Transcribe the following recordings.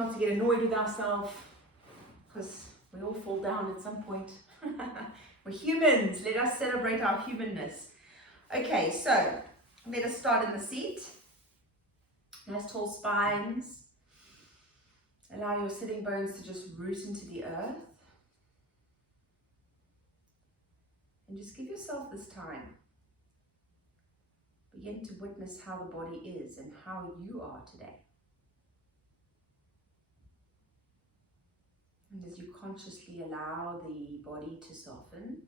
not to get annoyed with ourselves, because we all fall down at some point. We're humans. Let us celebrate our humanness. Okay, so let us start in the seat. Nice tall spines. Allow your sitting bones to just root into the earth. And just give yourself this time. Begin to witness how the body is and how you are today. And as you consciously allow the body to soften,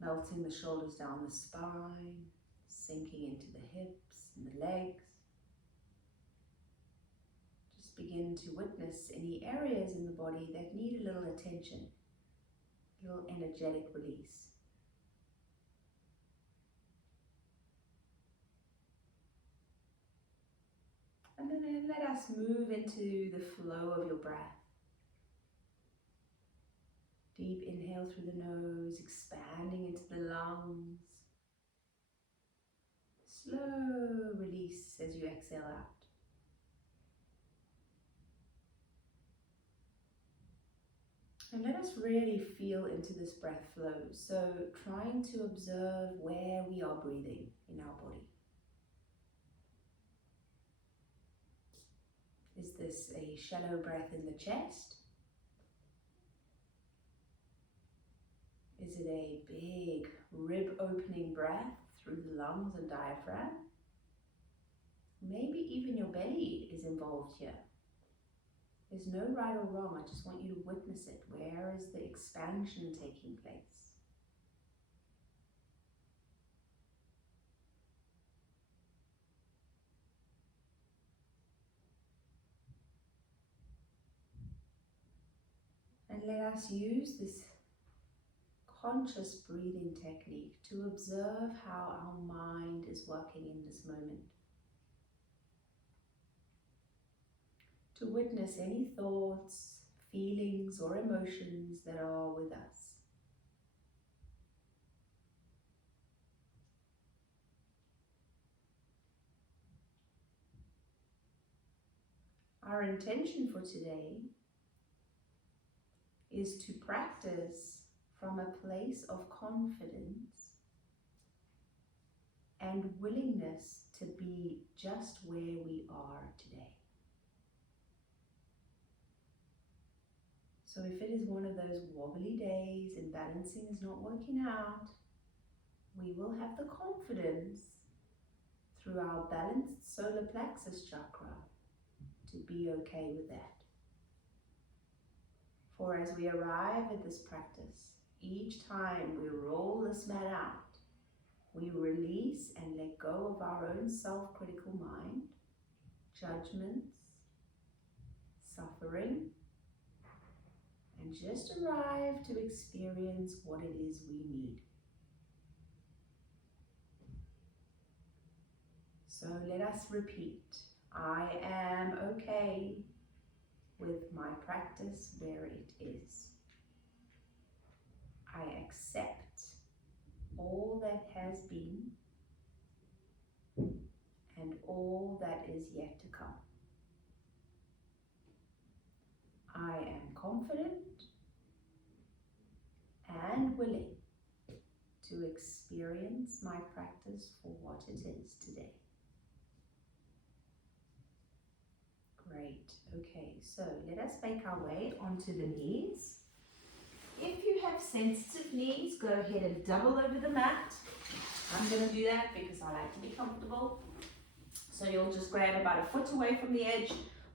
melting the shoulders down the spine, sinking into the hips and the legs. Just begin to witness any areas in the body that need a little attention, a little energetic release. And then let us move into the flow of your breath. Deep inhale through the nose, expanding into the lungs. Slow release as you exhale out. And let us really feel into this breath flow. So trying to observe where we are breathing in our body. Is this a shallow breath in the chest? Is it a big rib opening breath through the lungs and diaphragm? Maybe even your belly is involved here. There's no right or wrong, I just want you to witness it. Where is the expansion taking place? And let us use this conscious breathing technique to observe how our mind is working in this moment. To witness any thoughts, feelings, or emotions that are with us. Our intention for today is to practice from a place of confidence and willingness to be just where we are today. So if it is one of those wobbly days and balancing is not working out, we will have the confidence through our balanced solar plexus chakra to be okay with that. For as we arrive at this practice, each time we roll this mat out, we release and let go of our own self-critical mind, judgments, suffering, and just arrive to experience what it is we need. So let us repeat. I am okay with my practice where it is. I accept all that has been and all that is yet to come. I am confident and willing to experience my practice for what it is today. Great. Okay, so let us make our way onto the knees. If you have sensitive knees, go ahead and double over the mat. I'm going to do that because I like to be comfortable. So you'll just grab about a foot away from the edge,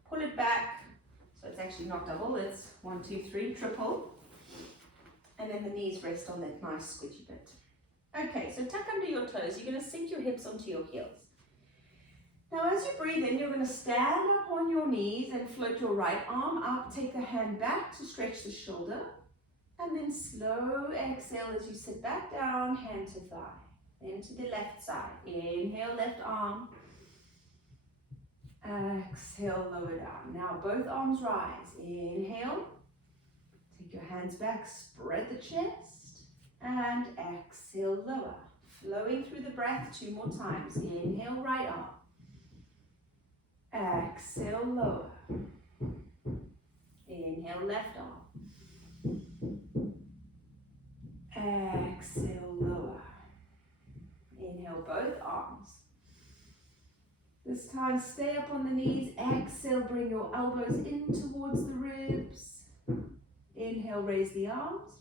pull it back. So it's actually not double, it's 1, 2, 3, triple. And then the knees rest on that nice squidgy bit. Okay, so tuck under your toes. You're going to sink your hips onto your heels. Now as you breathe in, you're going to stand up on your knees and float your right arm up. Take the hand back to stretch the shoulder. And then slow exhale as you sit back down, hand to thigh. Then to the left side. Inhale, left arm. Exhale, lower down. Now both arms rise. Inhale. Take your hands back, spread the chest. And exhale, lower. Flowing through the breath 2 more times. Inhale, right arm. Exhale, lower. Inhale, left arm. Exhale, lower. Inhale, both arms. This time, stay up on the knees. Exhale, bring your elbows in towards the ribs. Inhale, raise the arms.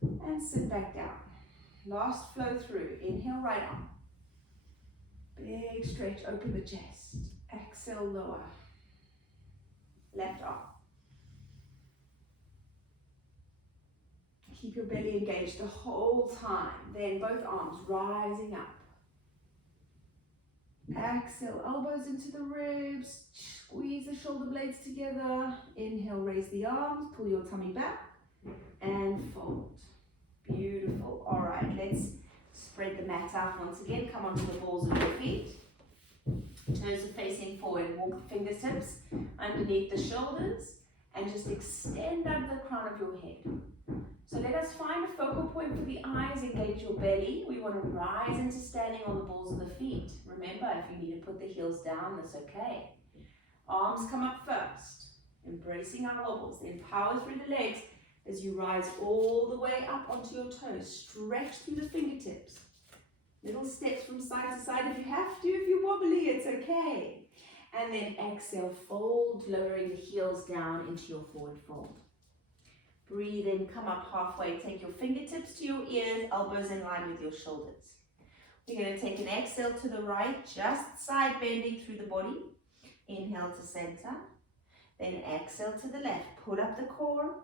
And sit back down. Last flow through. Inhale, right arm. Big stretch, open the chest. Exhale, lower. Left arm. Keep your belly engaged the whole time. Then both arms rising up. Exhale, elbows into the ribs. Squeeze the shoulder blades together. Inhale, raise the arms. Pull your tummy back. And fold. Beautiful. All right, let's spread the mat out once again. Come onto the balls of your feet. Toes are facing forward. Walk the fingertips underneath the shoulders. And just extend under the crown of your head. So let us find a focal point for the eyes, engage your belly. We want to rise into standing on the balls of the feet. Remember, if you need to put the heels down, that's okay. Arms come up first, embracing our wobbles. Then power through the legs as you rise all the way up onto your toes. Stretch through the fingertips. Little steps from side to side if you have to. If you're wobbly, it's okay. And then exhale, fold, lowering the heels down into your forward fold. Breathe in, come up halfway, take your fingertips to your ears, elbows in line with your shoulders. We're going to take an exhale to the right, just side bending through the body. Inhale to center, then exhale to the left. Pull up the core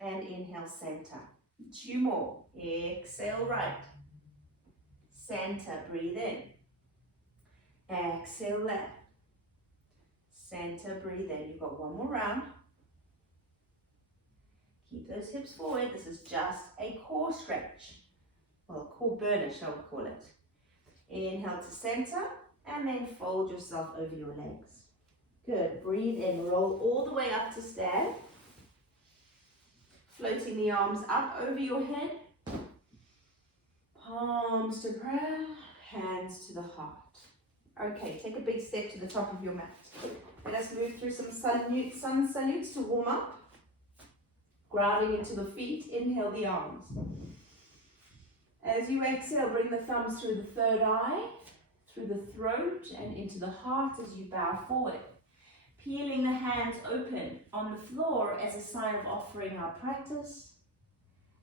and inhale center. 2 more. Exhale right. Center, breathe in. Exhale left. Center, breathe in. You've got 1 more round. Keep those hips forward. This is just a core stretch. Well, core burner, shall we call it. Inhale to center and then fold yourself over your legs. Good. Breathe in. Roll all the way up to stand. Floating the arms up over your head. Palms to prayer. Hands to the heart. Okay, take a big step to the top of your mat. Let us move through some sun salutes to warm up. Grounding into the feet, inhale the arms. As you exhale, bring the thumbs through the third eye, through the throat, and into the heart as you bow forward. Peeling the hands open on the floor as a sign of offering our practice.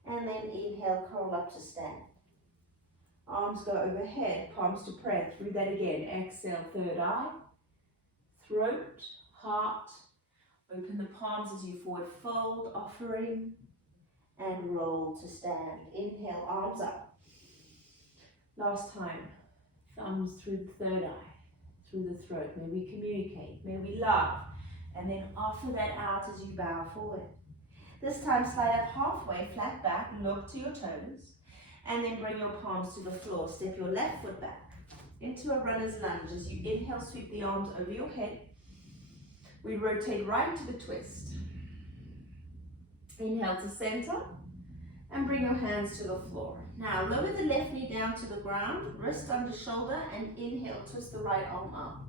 And then inhale, curl up to stand. Arms go overhead, palms to prayer. Through that again. Exhale, third eye, throat, heart. Open the palms as you forward fold, offering, and roll to stand. Inhale, arms up. Last time, thumbs through the third eye, through the throat. May we communicate, may we love, and then offer that out as you bow forward. This time, slide up halfway, flat back, look to your toes, and then bring your palms to the floor. Step your left foot back into a runner's lunge. As you inhale, sweep the arms over your head. We rotate right into the twist. Inhale to center and bring your hands to the floor. Now lower the left knee down to the ground, wrist under shoulder, and inhale, twist the right arm up.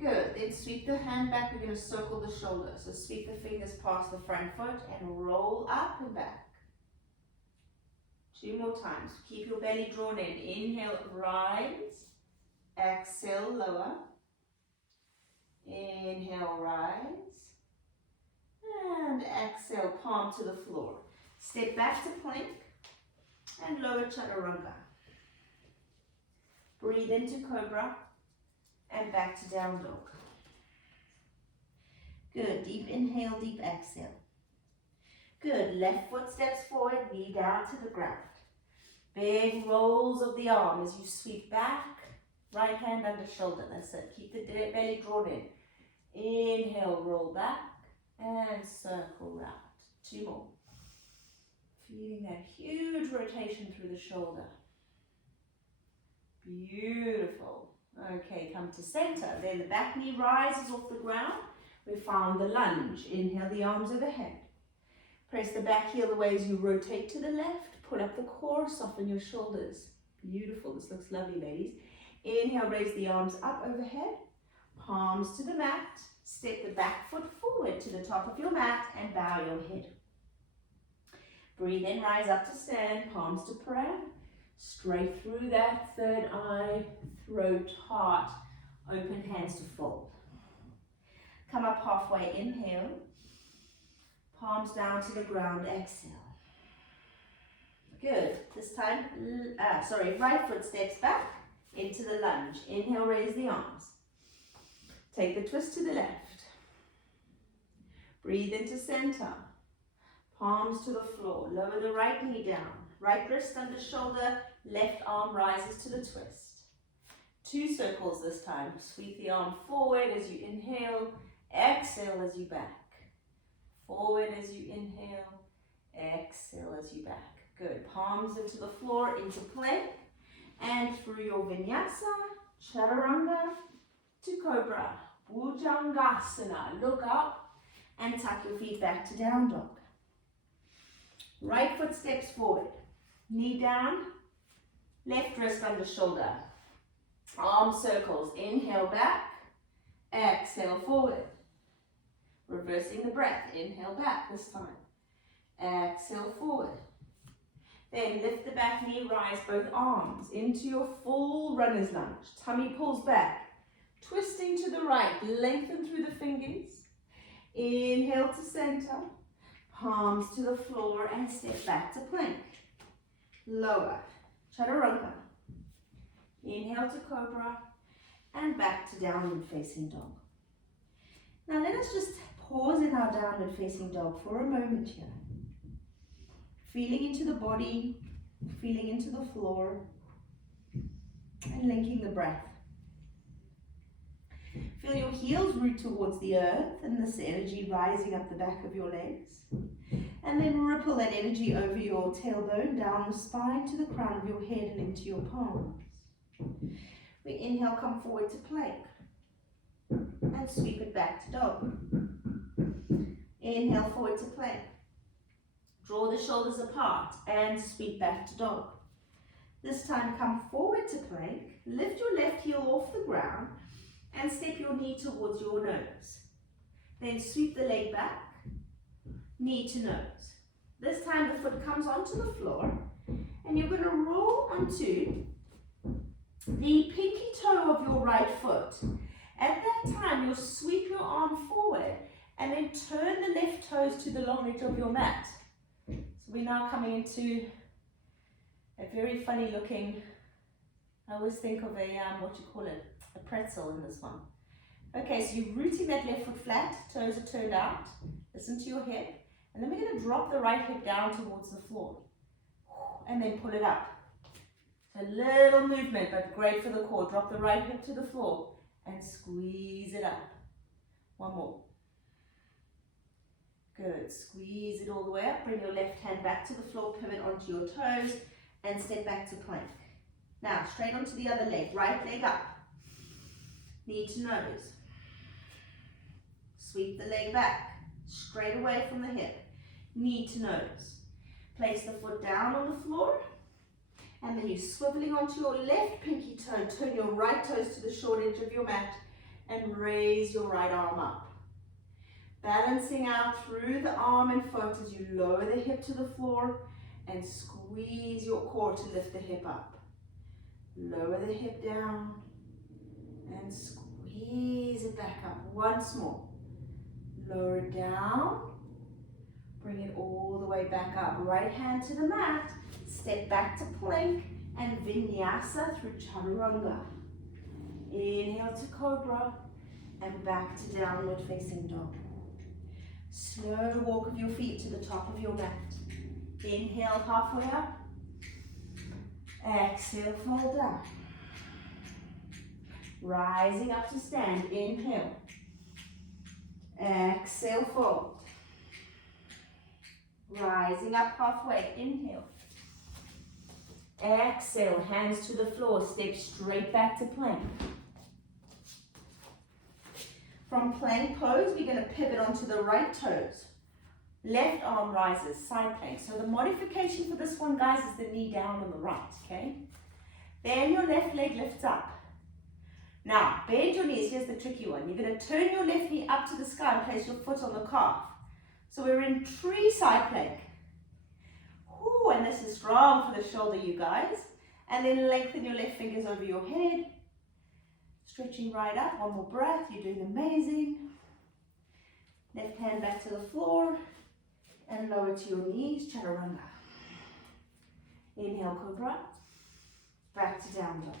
Good, then sweep the hand back. We're going to circle the shoulder. So sweep the fingers past the front foot and roll up and back. 2 more times. Keep your belly drawn in. Inhale, rise. Exhale, lower. Inhale, rise. And exhale, palm to the floor. Step back to plank and lower chaturanga. Breathe into cobra and back to down dog. Good, deep inhale, deep exhale. Good, left foot steps forward, knee down to the ground. Big rolls of the arm as you sweep back, right hand under shoulder, that's it. Keep the belly drawn in. Inhale, roll back and circle round. 2 more. Feeling that huge rotation through the shoulder. Beautiful. Okay, come to center. Then the back knee rises off the ground. We found the lunge. Inhale the arms overhead. Press the back heel away as you rotate to the left. Pull up the core, soften your shoulders. Beautiful. This looks lovely, ladies. Inhale, raise the arms up overhead. palms to the mat. Step the back foot forward to the top of your mat and bow your head. Breathe in, rise up to stand, palms to prayer. Straight through that third eye, throat, heart, open hands to fold. Come up halfway, inhale. Palms down to the ground, exhale. Good. This time, right foot steps back into the lunge. Inhale, raise the arms. Take the twist to the left. Breathe into center. Palms to the floor. Lower the right knee down. Right wrist under shoulder. Left arm rises to the twist. 2 circles this time. Sweep the arm forward as you inhale. Exhale as you back. Forward as you inhale. Exhale as you back. Good. Palms into the floor, into plank. And through your vinyasa, chaturanga to cobra. Bhujangasana. Look up and tuck your feet back to down dog. Right foot steps forward. Knee down. Left wrist under shoulder. Arm circles. Inhale back. Exhale forward. Reversing the breath. Inhale back this time. Exhale forward. Then lift the back knee, rise both arms into your full runner's lunge. Tummy pulls back. Twisting to the right, lengthen through the fingers. Inhale to center. Palms to the floor and step back to plank. Lower. Chaturanga. Inhale to cobra and back to downward facing dog. Now let us just pause in our downward facing dog for a moment here. Feeling into the body, feeling into the floor, and linking the breath. Feel your heels root towards the earth and this energy rising up the back of your legs. And then ripple that energy over your tailbone, down the spine to the crown of your head and into your palms. We inhale, come forward to plank. And sweep it back to dog. Inhale, forward to plank. Draw the shoulders apart and sweep back to dog. This time come forward to plank, lift your left heel off the ground and step your knee towards your nose. Then sweep the leg back, knee to nose. This time the foot comes onto the floor and you're going to roll onto the pinky toe of your right foot. At that time you'll sweep your arm forward and then turn the left toes to the long edge of your mat. So we're now coming into a very funny looking, I always think of a pretzel in this one. Okay, so you're rooting that left foot flat, toes are turned out, listen to your hip, and then we're going to drop the right hip down towards the floor, and then pull it up. So a little movement, but great for the core. Drop the right hip to the floor, and squeeze it up. One more. Good, squeeze it all the way up, bring your left hand back to the floor, pivot onto your toes, and step back to plank. Now, straight onto the other leg, right leg up, knee to nose. Sweep the leg back, straight away from the hip, knee to nose. Place the foot down on the floor, and then you're swiveling onto your left pinky toe, turn your right toes to the short edge of your mat, and raise your right arm up. Balancing out through the arm and foot as you lower the hip to the floor and squeeze your core to lift the hip up. Lower the hip down and squeeze it back up. Once more. Lower it down. Bring it all the way back up. Right hand to the mat. Step back to plank and vinyasa through chaturanga. Inhale to cobra and back to downward facing dog. Slow walk of your feet to the top of your mat. Inhale halfway up. Exhale, fold down. Rising up to stand. Inhale. Exhale, fold. Rising up halfway. Inhale. Exhale, hands to the floor. Step straight back to plank. From plank pose, we're going to pivot onto the right toes. Left arm rises, side plank. So the modification for this one, guys, is the knee down on the right, okay? Then your left leg lifts up. Now, bend your knees. Here's the tricky one. You're going to turn your left knee up to the sky and place your foot on the calf. So we're in tree side plank. Ooh, and this is strong for the shoulder, you guys. And then lengthen your left fingers over your head. Stretching right up. One more breath. You're doing amazing. Left hand back to the floor. And lower to your knees. Chaturanga. Inhale, cobra. Back to down dog.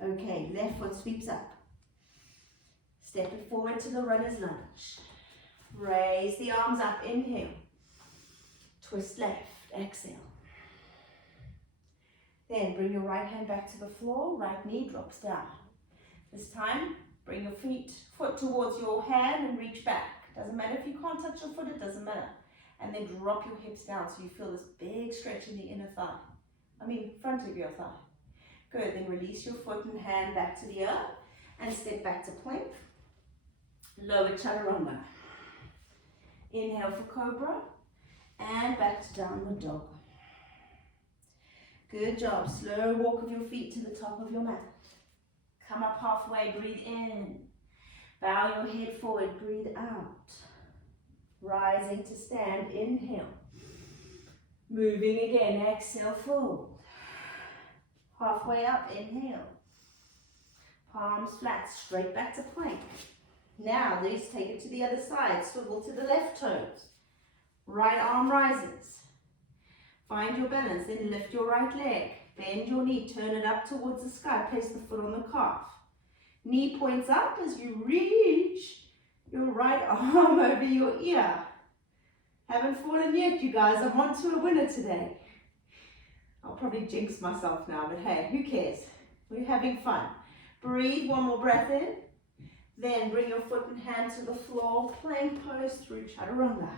Okay, left foot sweeps up. Step it forward to the runner's lunge. Raise the arms up, inhale. Twist left, exhale. Then bring your right hand back to the floor, right knee drops down. This time, bring your foot towards your hand and reach back. Doesn't matter if you can't touch your foot, it doesn't matter. And then drop your hips down so you feel this big stretch in the inner thigh. Front of your thigh. Good, then release your foot and hand back to the earth and step back to plank. Lower chaturanga. Inhale for cobra and back to downward dog. Good job. Slow walk of your feet to the top of your mat. Come up halfway, breathe in. Bow your head forward, breathe out. Rising to stand, inhale. Moving again, exhale, fold. Halfway up, inhale. Palms flat, straight back to plank. Now, let's take it to the other side. Swivel to the left toes. Right arm rises. Find your balance, then lift your right leg. Bend your knee, turn it up towards the sky. Place the foot on the calf. Knee points up as you reach your right arm over your ear. Haven't fallen yet, you guys. I'm on to a winner today. I'll probably jinx myself now, but hey, who cares? We're having fun. Breathe, one more breath in. Then bring your foot and hand to the floor. Plank pose through chaturanga.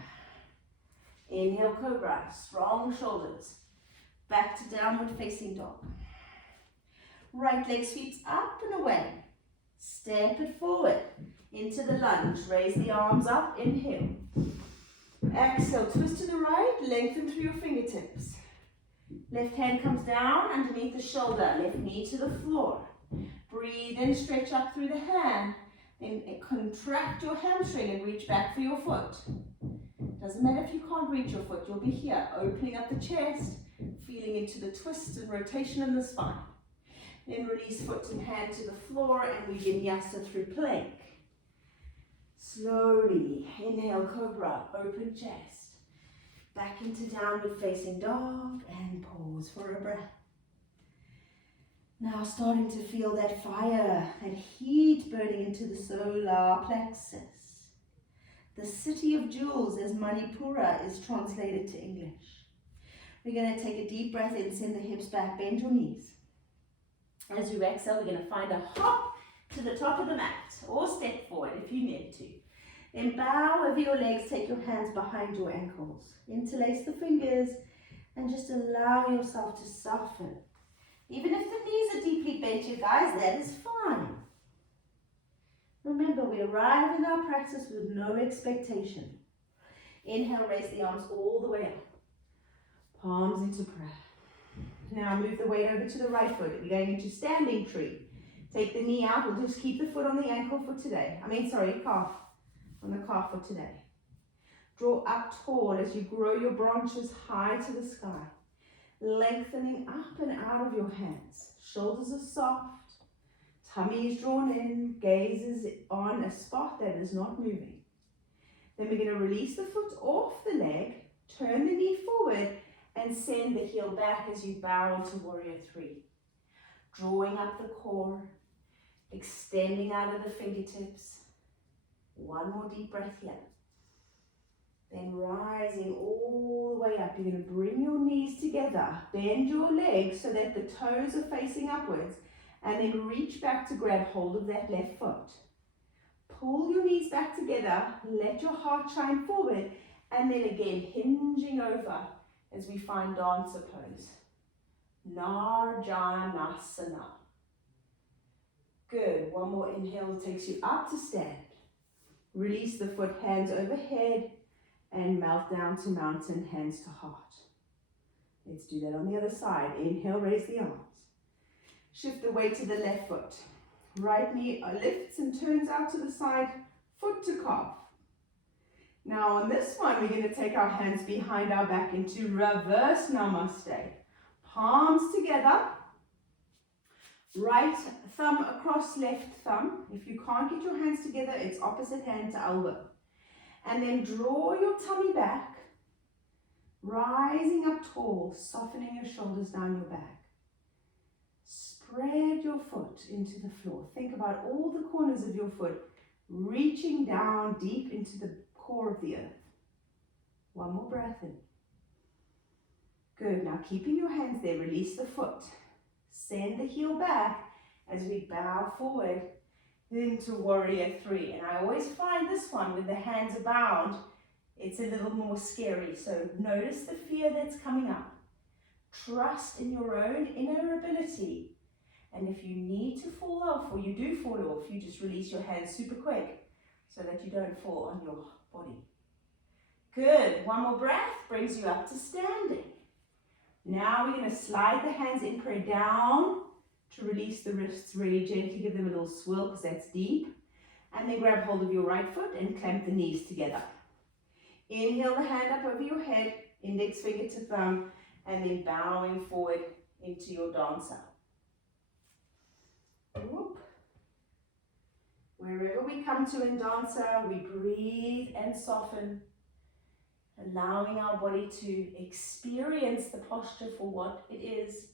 Inhale, cobra. Strong shoulders. Back to downward facing dog. Right leg sweeps up and away. Step it forward into the lunge. Raise the arms up. Inhale. Exhale. Twist to the right. Lengthen through your fingertips. Left hand comes down underneath the shoulder. Left knee to the floor. Breathe in. Stretch up through the hand. Then contract your hamstring and reach back for your foot. Doesn't matter if you can't reach your foot. You'll be here. Opening up the chest. Feeling into the twist and rotation in the spine. Then release foot and hand to the floor and we vinyasa through plank. Slowly, inhale, cobra, open chest. Back into downward facing dog and pause for a breath. Now starting to feel that fire, that heat burning into the solar plexus. The city of jewels, as Manipura is translated to English. We're going to take a deep breath in, send the hips back, bend your knees. As you exhale, we're going to find a hop to the top of the mat or step forward if you need to. Then bow over your legs, take your hands behind your ankles. Interlace the fingers and just allow yourself to soften. Even if the knees are deeply bent, you guys, that is fine. Remember, we arrive in our practice with no expectation. Inhale, raise the arms all the way up. Palms into prayer. Now move the weight over to the right foot. We're going into standing tree. Take the knee out. We'll just keep the foot on the ankle for today. Calf. On the calf for today. Draw up tall as you grow your branches high to the sky. Lengthening up and out of your hands. Shoulders are soft. Tummy is drawn in. Gaze is on a spot that is not moving. Then we're going to release the foot off the leg. Turn the knee forward. And send the heel back as you bow into Warrior 3. Drawing up the core, extending out of the fingertips. One more deep breath here. Then rising all the way up. You're going to bring your knees together. Bend your legs so that the toes are facing upwards. And then reach back to grab hold of that left foot. Pull your knees back together. Let your heart shine forward. And then again, hinging over. As we find dancer pose. Narjanasana. Good. One more inhale takes you up to stand. Release the foot, hands overhead, and melt down to mountain, hands to heart. Let's do that on the other side. Inhale, raise the arms. Shift the weight to the left foot. Right knee lifts and turns out to the side, foot to calf. Now on this one, we're going to take our hands behind our back into reverse namaste. Palms together. Right thumb across left thumb. If you can't get your hands together, it's opposite hand to elbow. And then draw your tummy back, rising up tall, softening your shoulders down your back. Spread your foot into the floor. Think about all the corners of your foot reaching down deep into the core of the earth. One more breath in. Good. Now keeping your hands there, release the foot. Send the heel back as we bow forward into warrior three. And I always find this one with the hands are bound, it's a little more scary. So notice the fear that's coming up. Trust in your own inner ability. And if you need to fall off, or you do fall off, you just release your hands super quick so that you don't fall on your body. Good. One more breath brings you up to standing. Now we're going to slide the hands in prayer down to release the wrists really gently. Give them a little swirl because that's deep. And then grab hold of your right foot and clamp the knees together. Inhale the hand up over your head, index finger to thumb, and then bowing forward into your dancer. Whoop. Wherever we come to in dancer, we breathe and soften, allowing our body to experience the posture for what it is,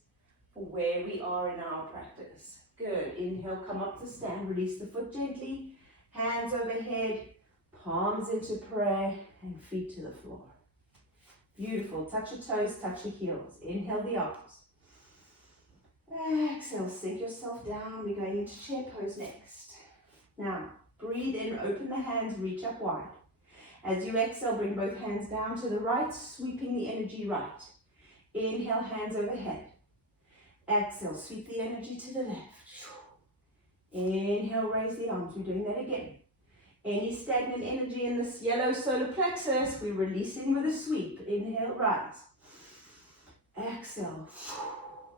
for where we are in our practice. Good. Inhale, come up to stand, release the foot gently, hands overhead, palms into prayer, and feet to the floor. Beautiful. Touch your toes, touch your heels. Inhale the arms. Exhale, sink yourself down. We're going into chair pose next. Now, breathe in, open the hands, reach up wide. As you exhale, bring both hands down to the right, sweeping the energy right. Inhale, hands overhead. Exhale, sweep the energy to the left. Inhale, raise the arms. We're doing that again. Any stagnant energy in this yellow solar plexus, we're releasing with a sweep. Inhale, rise. Exhale.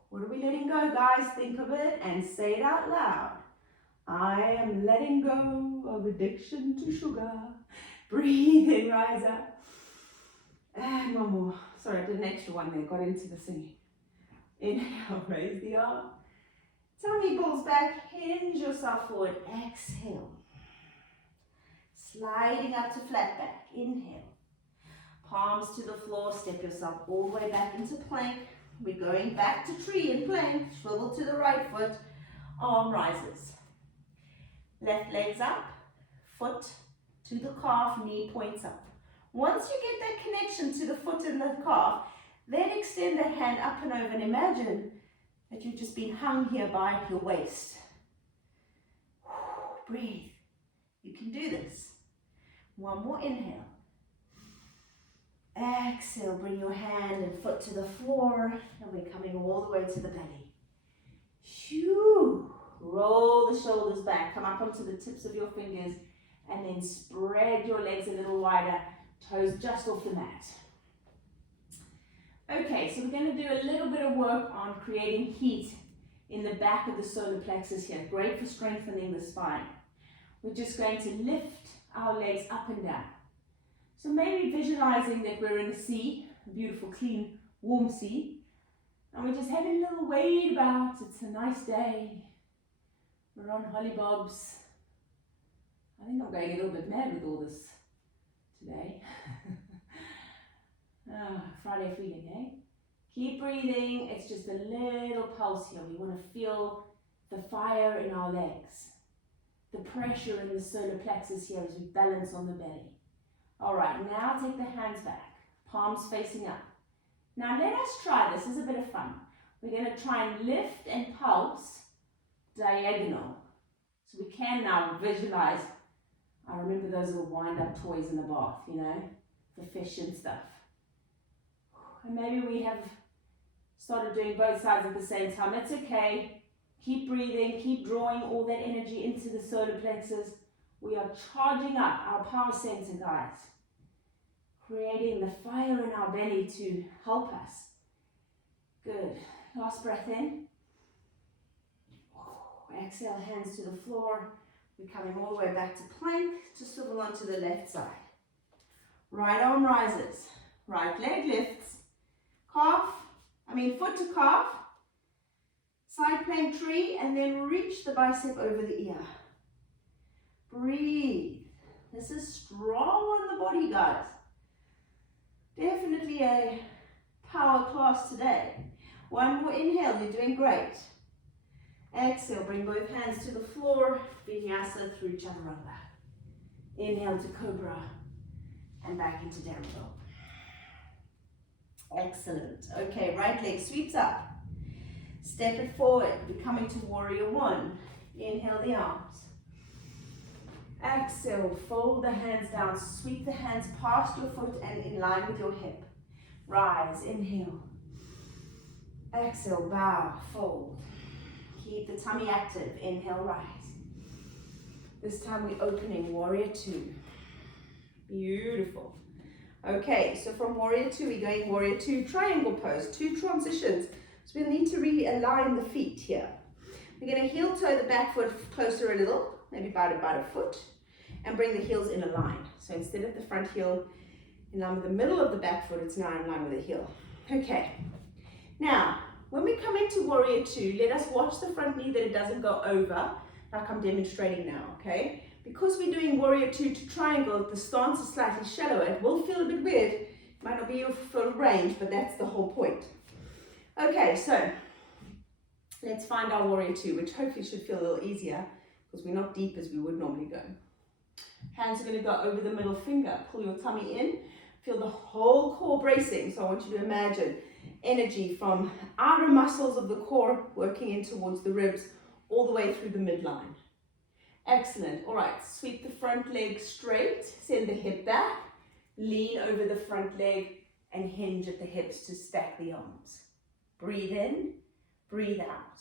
What are we letting go, guys? Think of it and say it out loud. I am letting go of addiction to sugar. Breathe in, rise up. And one more. Sorry, I did an extra one there. Got into the singing. Inhale, raise the arm. Tummy pulls back. Hinge yourself forward. Exhale. Sliding up to flat back. Inhale. Palms to the floor. Step yourself all the way back into plank. We're going back to tree and plank. Swivel to the right foot. Arm rises. Left leg's up. Foot to the calf. Knee points up. Once you get that connection to the foot and the calf, then extend the hand up and over and imagine that you've just been hung here by your waist. Breathe. You can do this. One more inhale. Exhale, bring your hand and foot to the floor, and we're coming all the way to the belly. Shoo. Roll the shoulders back, come up onto the tips of your fingers, and then spread your legs a little wider, toes just off the mat. Okay, so we're going to do a little bit of work on creating heat in the back of the solar plexus here. Great for strengthening the spine. We're just going to lift our legs up and down. So maybe visualizing that we're in a sea, a beautiful, clean, warm sea, and we're just having a little wade about. It's a nice day. We're on hollybobs. I think I'm going a little bit mad with all this today. Friday feeling, eh? Keep breathing. It's just a little pulse here. We want to feel the fire in our legs, the pressure in the solar plexus here as we balance on the belly. All right, now take the hands back, palms facing up. Now let us try this. This is a bit of fun. We're going to try and lift and pulse diagonal. So we can now visualize. I remember those little wind-up toys in the bath, you know, the fish and stuff. And maybe we have started doing both sides at the same time. That's okay. Keep breathing, keep drawing all that energy into the solar plexus. We are charging up our power center, guys. Creating the fire in our belly to help us. Good. Last breath in. Exhale, hands to the floor. We're coming all the way back to plank to swivel onto the left side. Right arm rises, right leg lifts, foot to calf, side plank tree, and then reach the bicep over the ear. Breathe. This is strong on the body, guys. Definitely a power class today. One more inhale, you're doing great. Exhale, bring both hands to the floor, vinyasa through chaturanga. Inhale to cobra and back into down dog. Excellent. Okay, right leg sweeps up. Step it forward. We're coming to warrior one. Inhale the arms. Exhale, fold the hands down. Sweep the hands past your foot and in line with your hip. Rise, inhale. Exhale, bow, fold. Keep the tummy active. Inhale, rise. This time we're opening warrior two. Beautiful. Okay, so from warrior two, we're going warrior two, triangle pose, two transitions. So we'll need to realign the feet here. We're going to heel toe the back foot closer a little, maybe about a foot, and bring the heels in a line. So instead of the front heel in line with the middle of the back foot, it's now in line with the heel. Okay, now when we come into warrior two, let us watch the front knee that it doesn't go over, like I'm demonstrating now, okay? Because we're doing warrior two to triangle, the stance is slightly shallower. It will feel a bit weird. It might not be your full range, but that's the whole point. Okay, so let's find our warrior two, which hopefully should feel a little easier because we're not deep as we would normally go. Hands are going to go over the middle finger. Pull your tummy in. Feel the whole core bracing. So I want you to imagine energy from outer muscles of the core working in towards the ribs all the way through the midline. Excellent. All right, sweep the front leg straight. Send the hip back. Lean over the front leg and hinge at the hips to stack the arms. Breathe in, breathe out.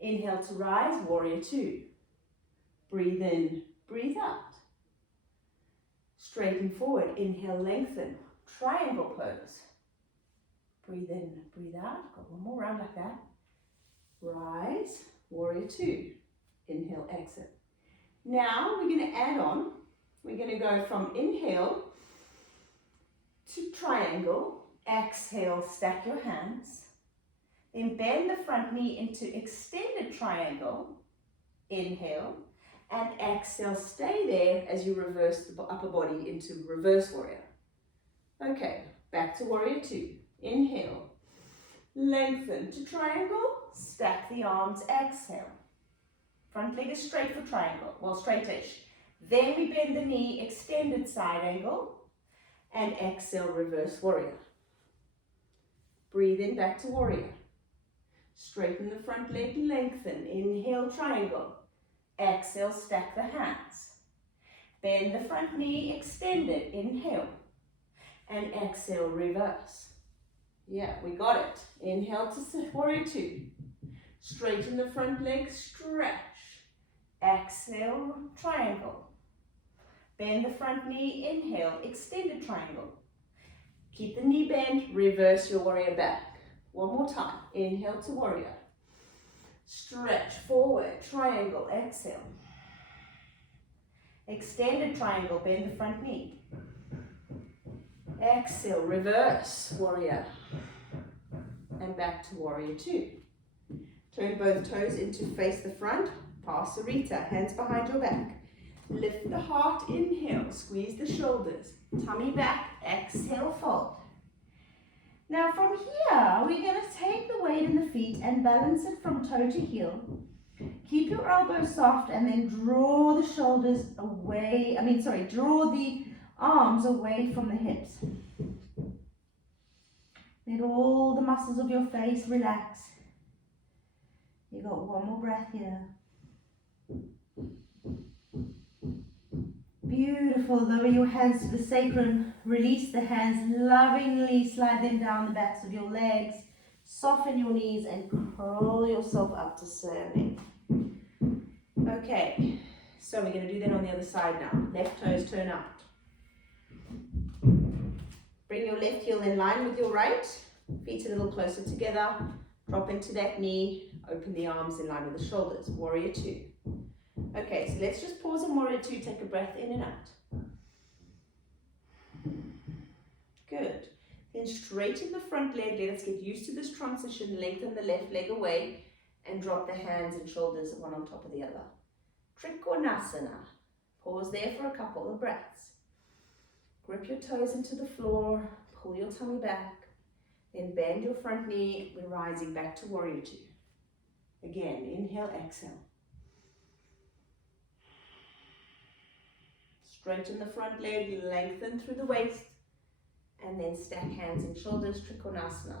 Inhale to rise, warrior two. Breathe in, breathe out. Straighten forward, inhale, lengthen, triangle pose. Breathe in, breathe out. Got one more round like that. Rise, warrior two. Inhale, exit. Now we're going to add on. We're going to go from inhale to triangle. Exhale, stack your hands. Then bend the front knee into extended triangle. Inhale. And exhale, stay there as you reverse the upper body into reverse warrior. Okay, back to warrior two. Inhale. Lengthen to triangle. Stack the arms. Exhale. Front leg is straight for triangle. Well, straightish. Then we bend the knee, extended side angle. And exhale, reverse warrior. Breathe in, back to warrior. Straighten the front leg, lengthen. Inhale, triangle. Exhale, stack the hands. Bend the front knee, extend it. Inhale. And exhale, reverse. Yeah, we got it. Inhale to warrior two. Straighten the front leg, stretch. Exhale, triangle. Bend the front knee, inhale, extended triangle. Keep the knee bent, reverse your warrior back. One more time. Inhale to warrior. Stretch forward, triangle, exhale. Extended triangle, bend the front knee. Exhale, reverse, warrior. And back to warrior two. Turn both toes in to face the front. Pasarita, hands behind your back. Lift the heart, inhale, squeeze the shoulders. Tummy back, exhale, fold. Now from here, we're going to take the weight in the feet and balance it from toe to heel. Keep your elbows soft and then draw the shoulders away, draw the arms away from the hips. Let all the muscles of your face relax. You got one more breath here. Beautiful. Lower your hands to the sacrum. Release the hands. Lovingly slide them down the backs of your legs. Soften your knees and curl yourself up to standing. Okay, so we're going to do that on the other side now. Left toes turn out. Bring your left heel in line with your right. Feet a little closer together. Drop into that knee. Open the arms in line with the shoulders. Warrior two. Okay, so let's just pause on warrior two. Take a breath in and out. Good. Then straighten the front leg. Let us get used to this transition. Lengthen the left leg away and drop the hands and shoulders one on top of the other. Trikonasana. Pause there for a couple of breaths. Grip your toes into the floor. Pull your tummy back. Then bend your front knee. We're rising back to warrior two. Again, inhale, exhale. Straighten the front leg, lengthen through the waist, and then stack hands and shoulders, Trikonasana.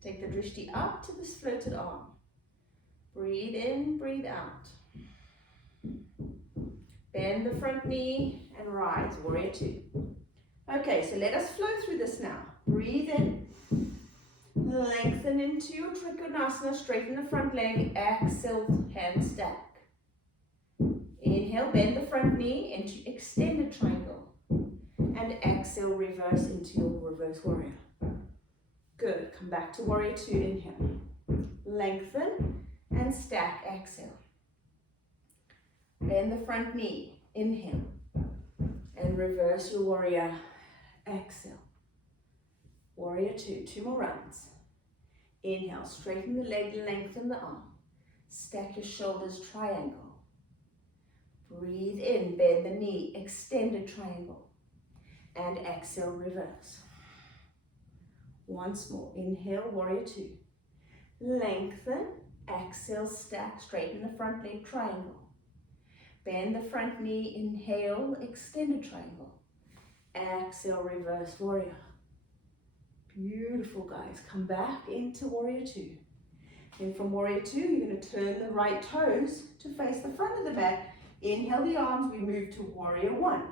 Take the drishti up to this floated arm. Breathe in, breathe out. Bend the front knee and rise, warrior two. Okay, so let us flow through this now. Breathe in, lengthen into your Trikonasana, straighten the front leg, exhale, hand stack. Inhale, bend the front knee into extended triangle. And exhale, reverse into your reverse warrior. Good, come back to warrior two, inhale. Lengthen and stack, exhale. Bend the front knee, inhale. And reverse your warrior, exhale. Warrior two, two more rounds. Inhale, straighten the leg, lengthen the arm. Stack your shoulders, triangle. Breathe in, bend the knee, extended triangle. And exhale, reverse. Once more, inhale, warrior two. Lengthen, exhale, stack, straighten the front leg, triangle. Bend the front knee, inhale, extended triangle. Exhale, reverse warrior. Beautiful, guys. Come back into warrior two. Then from warrior two, you're going to turn the right toes to face the front of the back. Inhale the arms, we move to warrior one.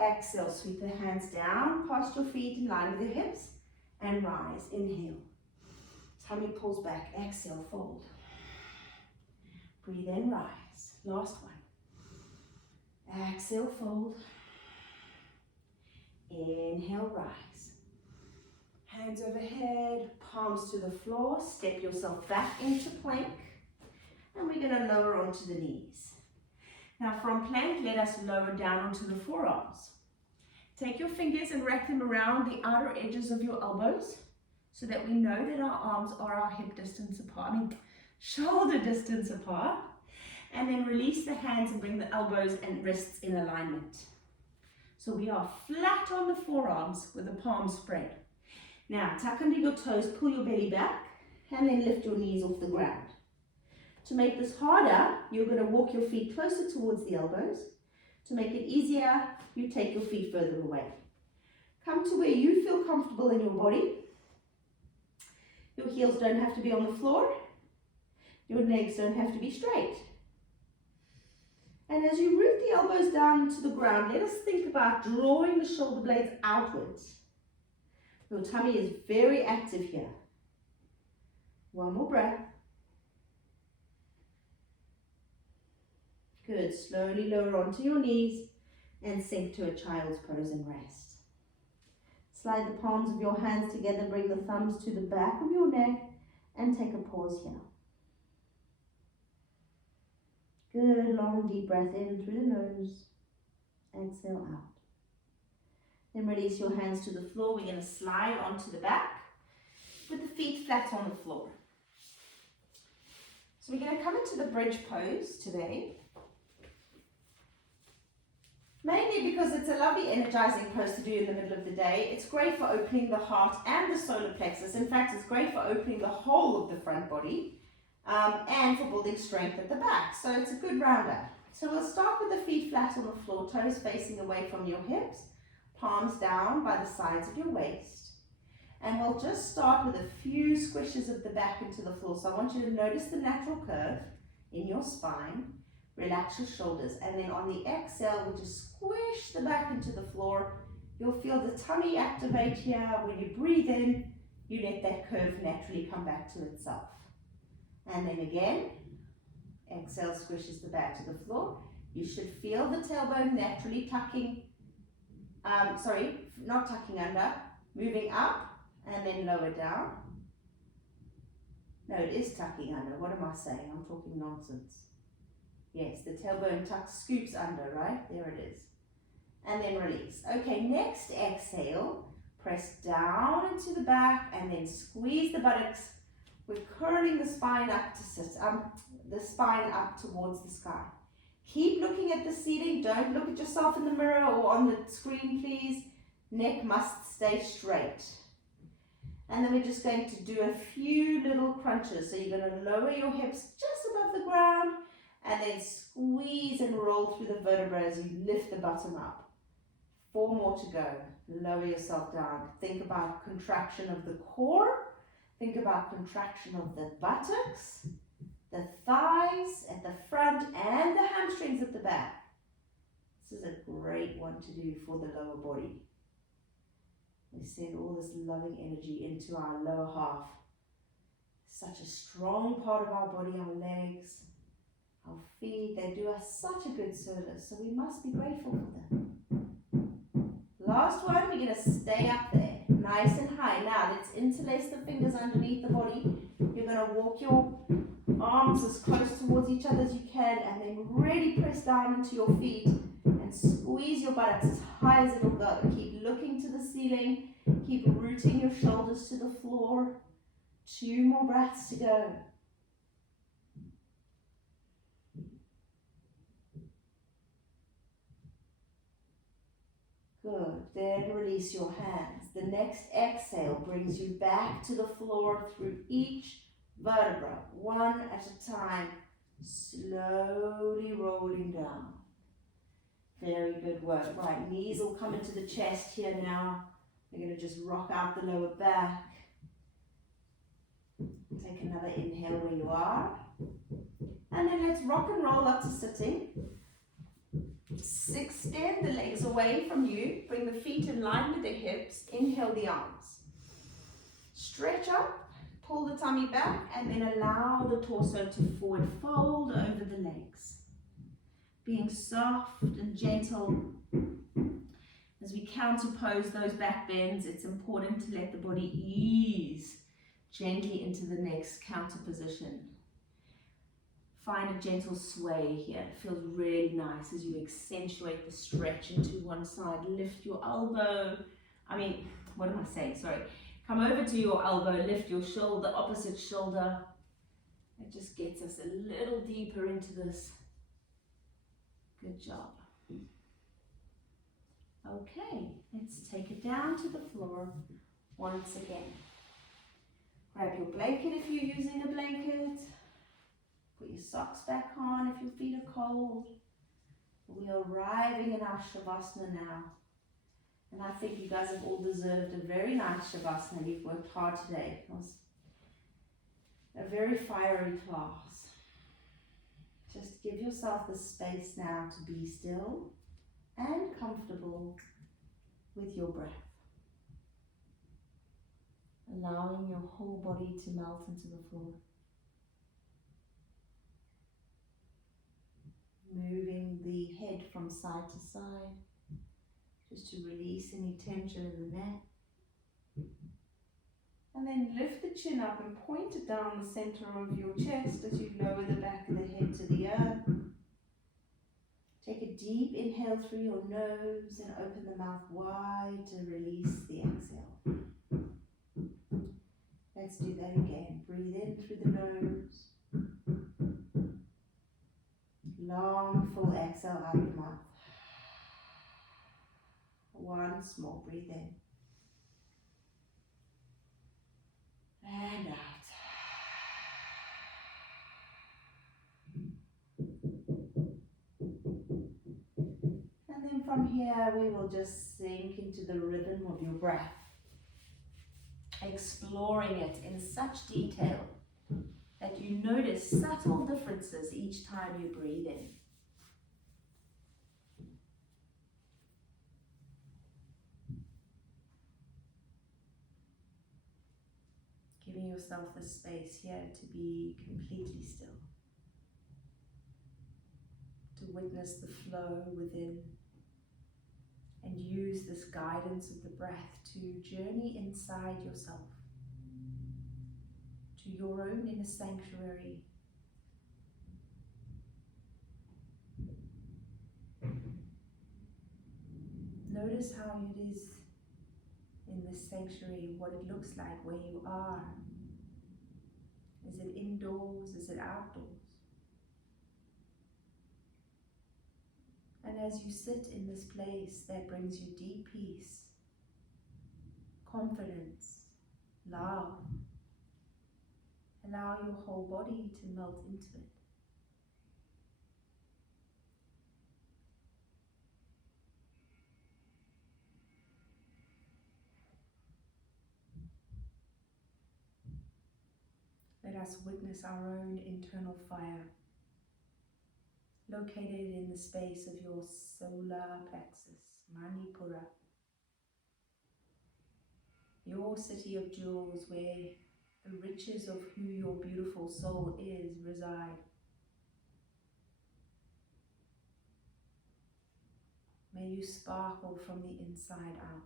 Exhale, sweep the hands down, past your feet in line with the hips, and rise. Inhale. Tummy pulls back. Exhale, fold. Breathe in, rise. Last one. Exhale, fold. Inhale, rise. Hands overhead, palms to the floor. Step yourself back into plank. And we're going to lower onto the knees. Now from plank, let us lower down onto the forearms. Take your fingers and wrap them around the outer edges of your elbows so that we know that our arms are our hip distance apart, shoulder distance apart. And then release the hands and bring the elbows and wrists in alignment. So we are flat on the forearms with the palms spread. Now tuck under your toes, pull your belly back, and then lift your knees off the ground. To make this harder, you're going to walk your feet closer towards the elbows. To make it easier, you take your feet further away. Come to where you feel comfortable in your body. Your heels don't have to be on the floor. Your legs don't have to be straight. And as you root the elbows down into the ground, let us think about drawing the shoulder blades outwards. Your tummy is very active here. One more breath. Good. Slowly lower onto your knees and sink to a child's pose and rest. Slide the palms of your hands together, bring the thumbs to the back of your neck and take a pause here. Good, long deep breath in through the nose, exhale out. Then release your hands to the floor. We're going to slide onto the back with the feet flat on the floor. So we're going to come into the bridge pose today. Mainly because it's a lovely energizing pose to do in the middle of the day. It's great for opening the heart and the solar plexus. In fact, it's great for opening the whole of the front body and for building strength at the back. So it's a good rounder. So we'll start with the feet flat on the floor, toes facing away from your hips, palms down by the sides of your waist. And we'll just start with a few squishes of the back into the floor. So I want you to notice the natural curve in your spine. Relax your shoulders, and then on the exhale, we'll just squish the back into the floor. You'll feel the tummy activate here. When you breathe in, you let that curve naturally come back to itself. And then again, exhale squishes the back to the floor. You should feel the tailbone naturally tucking, not tucking under, moving up and then lower down. No, it is tucking under. What am I saying? I'm talking nonsense. Yes, the tailbone tucks, scoops under, right? There it is. And then release. Okay, next exhale. Press down into the back and then squeeze the buttocks. We're curling the spine up to sit, the spine up towards the sky. Keep looking at the ceiling. Don't look at yourself in the mirror or on the screen, please. Neck must stay straight. And then we're just going to do a few little crunches. So you're going to lower your hips just above the ground and then squeeze and roll through the vertebrae as you lift the bottom up. 4 more to go. Lower yourself down. Think about contraction of the core. Think about contraction of the buttocks, the thighs at the front, and the hamstrings at the back. This is a great one to do for the lower body. We send all this loving energy into our lower half. Such a strong part of our body, our legs, our feet. They do us such a good service, so we must be grateful for them. Last one, we're going to stay up there, nice and high. Now, let's interlace the fingers underneath the body. You're going to walk your arms as close towards each other as you can, and then really press down into your feet and squeeze your buttocks as high as it'll go. Keep looking to the ceiling. Keep rooting your shoulders to the floor. 2 more breaths to go. Good. Then release your hands. The next exhale brings you back to the floor through each vertebra, one at a time, slowly rolling down. Very good work. Right, knees will come into the chest here now. We're going to just rock out the lower back. Take another inhale where you are. And then let's rock and roll up to sitting. Extend the legs away from you. Bring the feet in line with the hips. Inhale the arms. Stretch up. Pull the tummy back. And then allow the torso to forward fold over the legs. Being soft and gentle. As we counterpose those back bends, it's important to let the body ease gently into the next counter position. Find a gentle sway here. It feels really nice as you accentuate the stretch into one side. Lift your elbow. What am I saying? Sorry. Come over to your elbow. Lift your shoulder, opposite shoulder. It just gets us a little deeper into this. Good job. Okay, let's take it down to the floor once again. Grab your blanket if you're using a blanket. Put your socks back on if your feet are cold. We are arriving in our Shavasana now. And I think you guys have all deserved a very nice Shavasana. You've worked hard today. It was a very fiery class. Just give yourself the space now to be still and comfortable with your breath. Allowing your whole body to melt into the floor. Moving the head from side to side, just to release any tension in the neck. And then lift the chin up and point it down the center of your chest as you lower the back of the head to the earth. Take a deep inhale through your nose and open the mouth wide to release the exhale. Let's do that again. Breathe in through the nose. Long, full exhale out of the mouth. Once more, breathe in. And out. And then from here, we will just sink into the rhythm of your breath, exploring it in such detail that you notice subtle differences each time you breathe in. Giving yourself the space here to be completely still, to witness the flow within and use this guidance of the breath to journey inside yourself, to your own inner sanctuary. Notice how it is in this sanctuary, what it looks like where you are. Is it indoors? Is it outdoors? And as you sit in this place that brings you deep peace, confidence, love, allow your whole body to melt into it. Let us witness our own internal fire, located in the space of your solar plexus, Manipura, your city of jewels where the riches of who your beautiful soul is reside. May you sparkle from the inside out.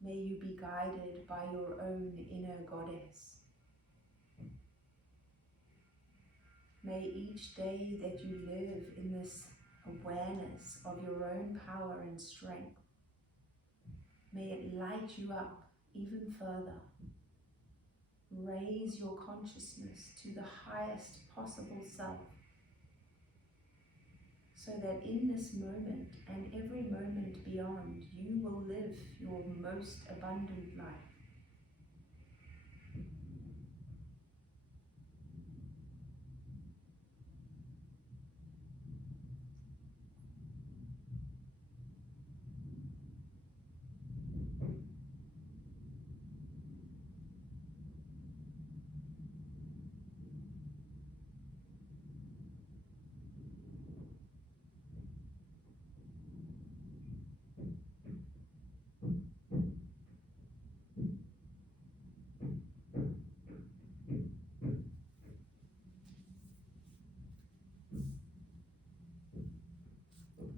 May you be guided by your own inner goddess. May each day that you live in this awareness of your own power and strength, may it light you up even further. Raise your consciousness to the highest possible self, so that in this moment and every moment beyond, you will live your most abundant life.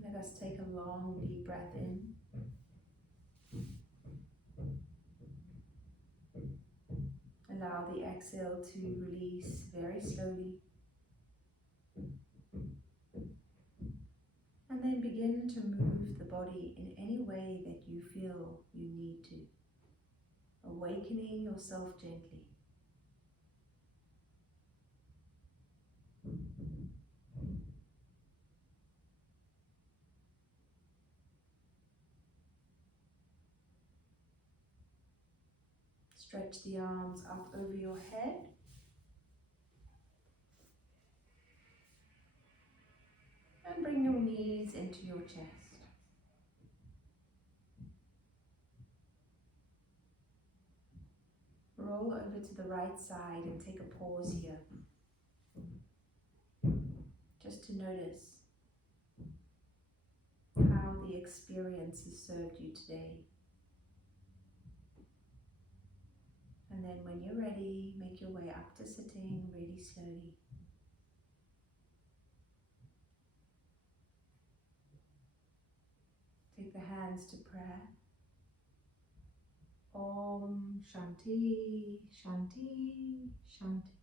Let us take a long, deep breath in. Allow the exhale to release very slowly. And then begin to move the body in any way that you feel you need to, awakening yourself gently. Stretch the arms up over your head. And bring your knees into your chest. Roll over to the right side and take a pause here. Just to notice how the experience has served you today. And then when you're ready, make your way up to sitting really slowly. Take the hands to prayer. Om Shanti, Shanti, Shanti.